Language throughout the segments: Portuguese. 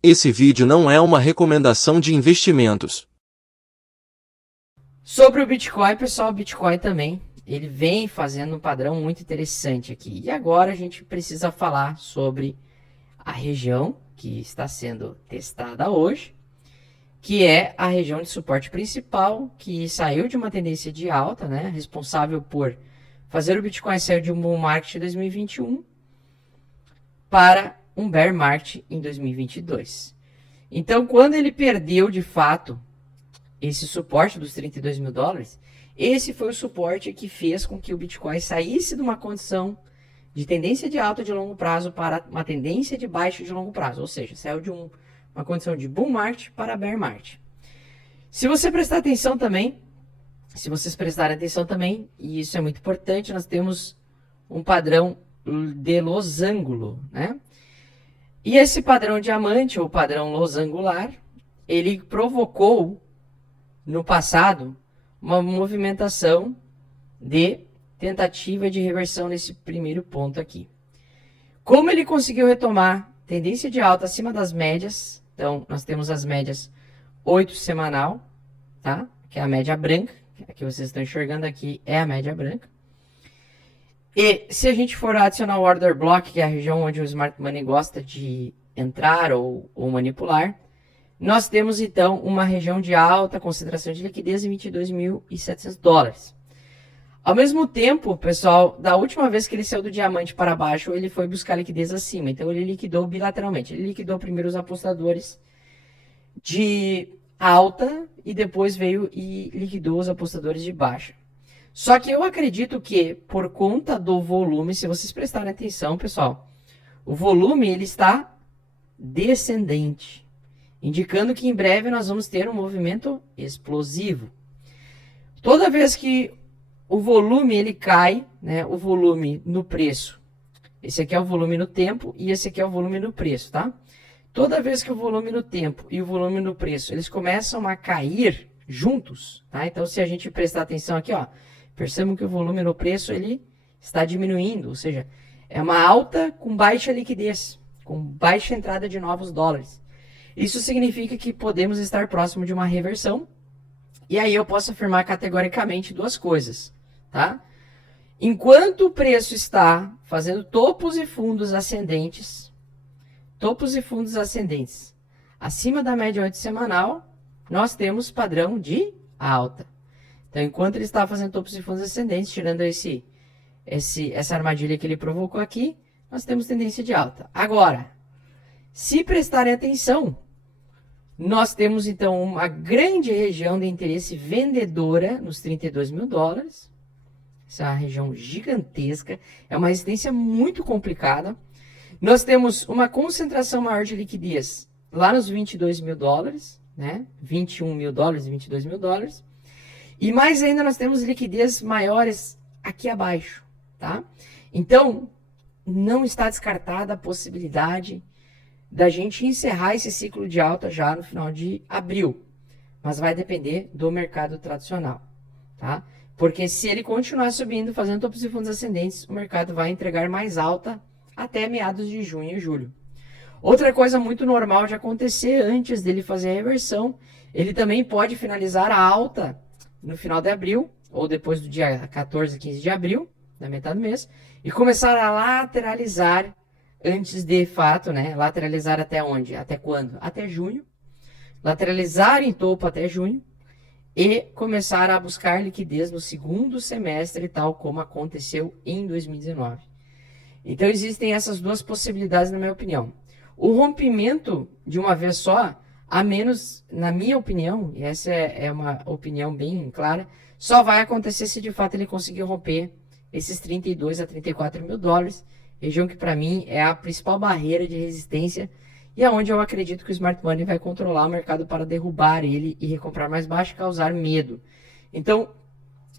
Esse vídeo não é uma recomendação de investimentos. Sobre o Bitcoin, pessoal, o Bitcoin também, ele vem fazendo um padrão muito interessante aqui. E agora a gente precisa falar sobre a região que está sendo testada hoje, que é a região de suporte principal, que saiu de uma tendência de alta, né, responsável por fazer o Bitcoin sair de um bull market em 2021 para um bear market em 2022. Então, quando ele perdeu de fato esse suporte dos 32 mil dólares, esse foi o suporte que fez com que o Bitcoin saísse de uma condição de tendência de alta de longo prazo para uma tendência de baixa de longo prazo, ou seja, saiu de uma condição de bull market para bear market. Se você prestar atenção também, se vocês prestarem atenção também, e isso é muito importante, nós temos um padrão de losango, né? E esse padrão diamante, ou padrão losangular, ele provocou no passado uma movimentação de tentativa de reversão nesse primeiro ponto aqui. Como ele conseguiu retomar tendência de alta acima das médias, então nós temos as médias 8 semanal, tá? Que é a média branca, que vocês estão enxergando aqui é a média branca. E se a gente for adicionar o order block, que é a região onde o Smart Money gosta de entrar ou manipular, nós temos então uma região de alta concentração de liquidez em 22.700 dólares. Ao mesmo tempo, pessoal, da última vez que ele saiu do diamante para baixo, ele foi buscar liquidez acima. Então ele liquidou bilateralmente. Ele liquidou primeiro os apostadores de alta e depois veio e liquidou os apostadores de baixa. Só que eu acredito que por conta do volume, se vocês prestarem atenção, pessoal, o volume ele está descendente, indicando que em breve nós vamos ter um movimento explosivo. Toda vez que o volume ele cai, né, o volume no preço, esse aqui é o volume no tempo e esse aqui é o volume no preço, tá? Toda vez que o volume no tempo e o volume no preço, eles começam a cair juntos, tá? Então se a gente prestar atenção aqui, ó, percebam que o volume no preço ele está diminuindo, ou seja, é uma alta com baixa liquidez, com baixa entrada de novos dólares. Isso significa que podemos estar próximo de uma reversão. E aí eu posso afirmar categoricamente duas coisas, tá? Enquanto o preço está fazendo topos e fundos ascendentes, acima da média 8 semanal, nós temos padrão de alta. Então, enquanto ele está fazendo topos e fundos ascendentes, tirando essa armadilha que ele provocou aqui, nós temos tendência de alta. Agora, se prestarem atenção, nós temos então uma grande região de interesse vendedora nos 32 mil dólares. Essa é uma região gigantesca, é uma resistência muito complicada. Nós temos uma concentração maior de liquidez lá nos 22 mil dólares, né? 21 mil dólares e 22 mil dólares. E mais ainda nós temos liquidez maiores aqui abaixo, tá? Então, não está descartada a possibilidade da gente encerrar esse ciclo de alta já no final de abril. Mas vai depender do mercado tradicional, tá? Porque se ele continuar subindo, fazendo topos e fundos ascendentes, o mercado vai entregar mais alta até meados de junho e julho. Outra coisa muito normal de acontecer antes dele fazer a reversão, ele também pode finalizar a alta no final de abril, ou depois do dia 14, 15 de abril, da metade do mês, e começar a lateralizar antes de fato, né? Lateralizar até onde? Até quando? Até junho. Lateralizar em topo até junho e começar a buscar liquidez no segundo semestre, tal como aconteceu em 2019. Então existem essas duas possibilidades, na minha opinião. O rompimento de uma vez só, a menos, na minha opinião, e essa é uma opinião bem clara, só vai acontecer se de fato ele conseguir romper esses 32 a 34 mil dólares, região que para mim é a principal barreira de resistência e é onde eu acredito que o Smart Money vai controlar o mercado para derrubar ele e recomprar mais baixo e causar medo. Então,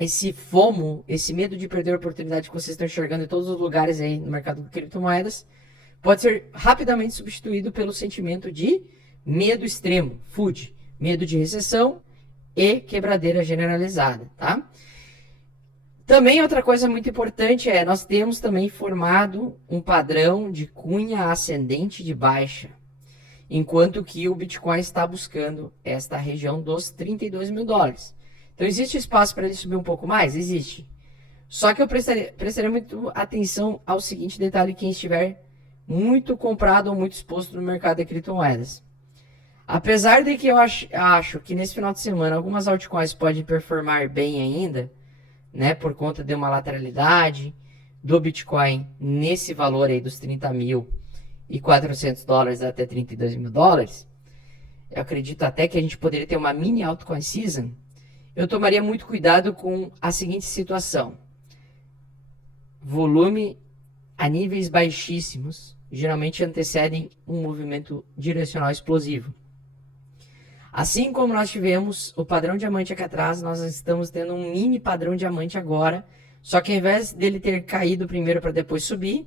esse FOMO, esse medo de perder a oportunidade que vocês estão enxergando em todos os lugares aí no mercado de criptomoedas, pode ser rapidamente substituído pelo sentimento de medo extremo, FUD, medo de recessão e quebradeira generalizada, tá? Também outra coisa muito importante é, nós temos também formado um padrão de cunha ascendente de baixa. enquanto que o Bitcoin está buscando esta região dos 32 mil dólares. Então, existe espaço para ele subir um pouco mais? Existe. Só que eu prestaria muito atenção ao seguinte detalhe: quem estiver muito comprado ou muito exposto no mercado de criptomoedas. Apesar de que eu acho que nesse final de semana algumas altcoins podem performar bem ainda, né, por conta de uma lateralidade do Bitcoin nesse valor aí dos 30.400 dólares até 32 mil dólares, eu acredito até que a gente poderia ter uma mini altcoin season. Eu tomaria muito cuidado com a seguinte situação: volume a níveis baixíssimos geralmente antecedem um movimento direcional explosivo. Assim como nós tivemos o padrão diamante aqui atrás, nós estamos tendo um mini padrão diamante agora, só que ao invés dele ter caído primeiro para depois subir,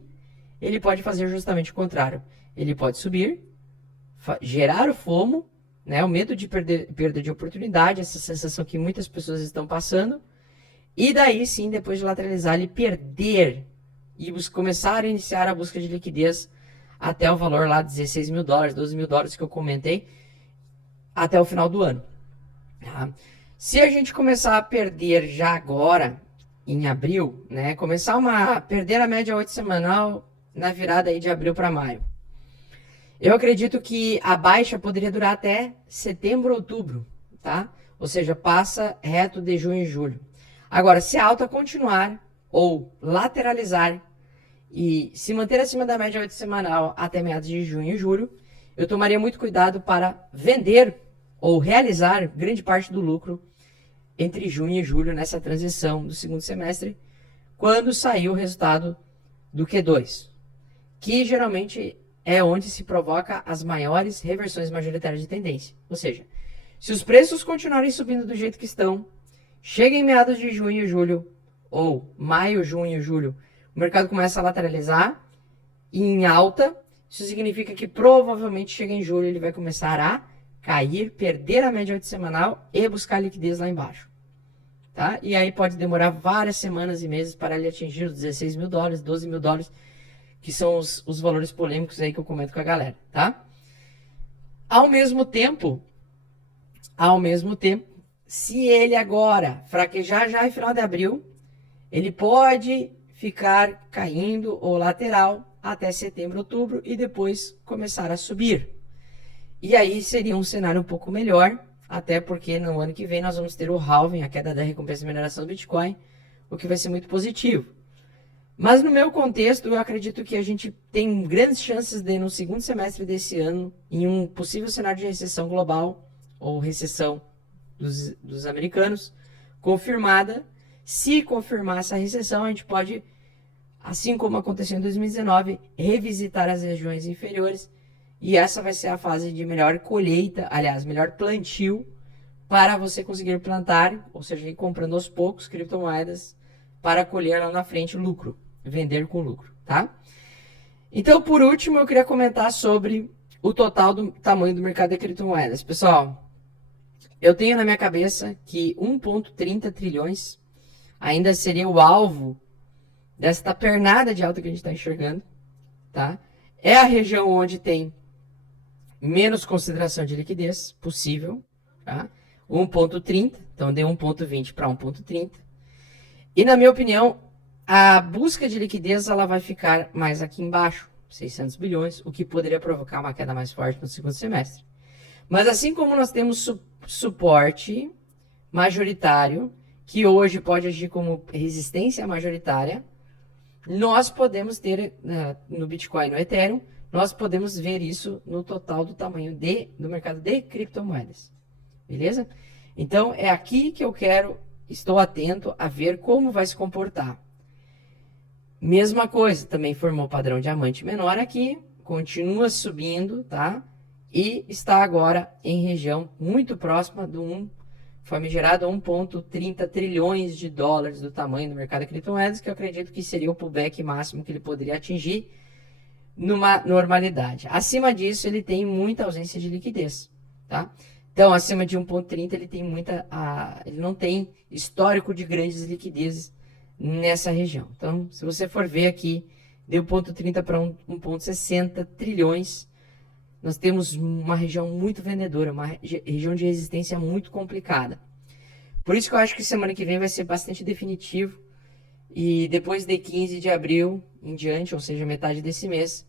ele pode fazer justamente o contrário. Ele pode subir, gerar o FOMO, né, o medo de perda de oportunidade, essa sensação que muitas pessoas estão passando, e daí sim, depois de lateralizar, ele perder e começar a iniciar a busca de liquidez até o valor lá de 16 mil dólares, 12 mil dólares que eu comentei, até o final do ano. Tá? Se a gente começar a perder já agora, em abril, né, começar a perder a média 8 semanal na virada aí de abril para maio, eu acredito que a baixa poderia durar até setembro, outubro, tá? Ou seja, passa reto de junho e julho. Agora, se a alta continuar ou lateralizar e se manter acima da média 8 semanal até meados de junho e julho, eu tomaria muito cuidado para vender ou realizar grande parte do lucro entre junho e julho nessa transição do segundo semestre, quando sair o resultado do Q2, que geralmente é onde se provoca as maiores reversões majoritárias de tendência. Ou seja, se os preços continuarem subindo do jeito que estão, chega em meados de junho e julho, ou maio, junho e julho, o mercado começa a lateralizar em alta. Isso significa que provavelmente chega em julho ele vai começar a cair, perder a média 8 semanal e buscar liquidez lá embaixo. Tá? E aí pode demorar várias semanas e meses para ele atingir os 16 mil dólares, 12 mil dólares, que são os valores polêmicos aí que eu comento com a galera, tá? Ao mesmo tempo, se ele agora fraquejar já em final de abril, ele pode ficar caindo ou lateral até setembro, outubro e depois começar a subir. E aí seria um cenário um pouco melhor, até porque no ano que vem nós vamos ter o halving, a queda da recompensa de mineração do Bitcoin, o que vai ser muito positivo. Mas no meu contexto, eu acredito que a gente tem grandes chances de, no segundo semestre desse ano, em um possível cenário de recessão global, ou recessão dos americanos, confirmada. Se confirmar essa recessão, a gente pode, assim como aconteceu em 2019, revisitar as regiões inferiores, e essa vai ser a fase de melhor colheita, aliás, melhor plantio, para você conseguir plantar, ou seja, ir comprando aos poucos criptomoedas para colher lá na frente lucro. Vender com lucro, tá? Então, por último, eu queria comentar sobre o total do tamanho do mercado de criptomoedas. Pessoal, eu tenho na minha cabeça que 1,30 trilhões ainda seria o alvo desta pernada de alta que a gente está enxergando, tá? É a região onde tem menos consideração de liquidez possível, tá? 1,30, então de 1,20 para 1,30. E na minha opinião, a busca de liquidez ela vai ficar mais aqui embaixo, 600 bilhões, o que poderia provocar uma queda mais forte no segundo semestre. Mas assim como nós temos suporte majoritário, que hoje pode agir como resistência majoritária, nós podemos ter no Bitcoin e no Ethereum, nós podemos ver isso no total do tamanho do mercado de criptomoedas. Beleza? Então é aqui que eu estou atento a ver como vai se comportar. Mesma coisa, também formou padrão diamante menor aqui, continua subindo, tá? E está agora em região muito próxima do famigerado 1,30 trilhões de dólares do tamanho do mercado de criptomoedas, que eu acredito que seria o pullback máximo que ele poderia atingir numa normalidade. Acima disso, ele tem muita ausência de liquidez, tá? Então, acima de 1,30 ele tem ele não tem histórico de grandes liquidezes nessa região. Então, se você for ver aqui, deu 1,30 para 1,60 trilhões, nós temos uma região muito vendedora, uma região de resistência muito complicada. Por isso que eu acho que semana que vem vai ser bastante definitivo. E depois de 15 de abril em diante, ou seja, metade desse mês,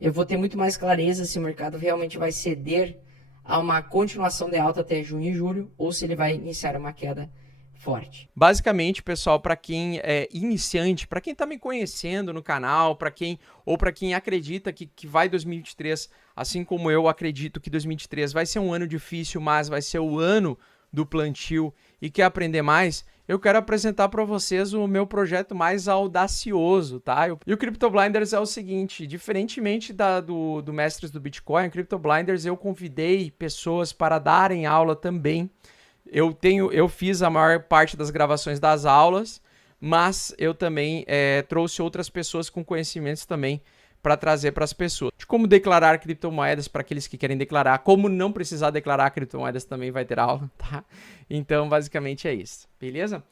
eu vou ter muito mais clareza se o mercado realmente vai ceder a uma continuação de alta até junho e julho, ou se ele vai iniciar uma queda forte. Basicamente, pessoal, para quem é iniciante, para quem está me conhecendo no canal, para quem acredita que vai 2023, assim como eu acredito que 2023 vai ser um ano difícil, mas vai ser o ano do plantio e quer aprender mais, eu quero apresentar para vocês o meu projeto mais audacioso, tá? E o Crypto Blinders é o seguinte, diferentemente do Mestres do Bitcoin, o Crypto Blinders eu convidei pessoas para darem aula também. Eu fiz a maior parte das gravações das aulas, mas eu também trouxe outras pessoas com conhecimentos também para trazer para as pessoas. De como declarar criptomoedas para aqueles que querem declarar, como não precisar declarar criptomoedas também vai ter aula, tá? Então, basicamente é isso, beleza?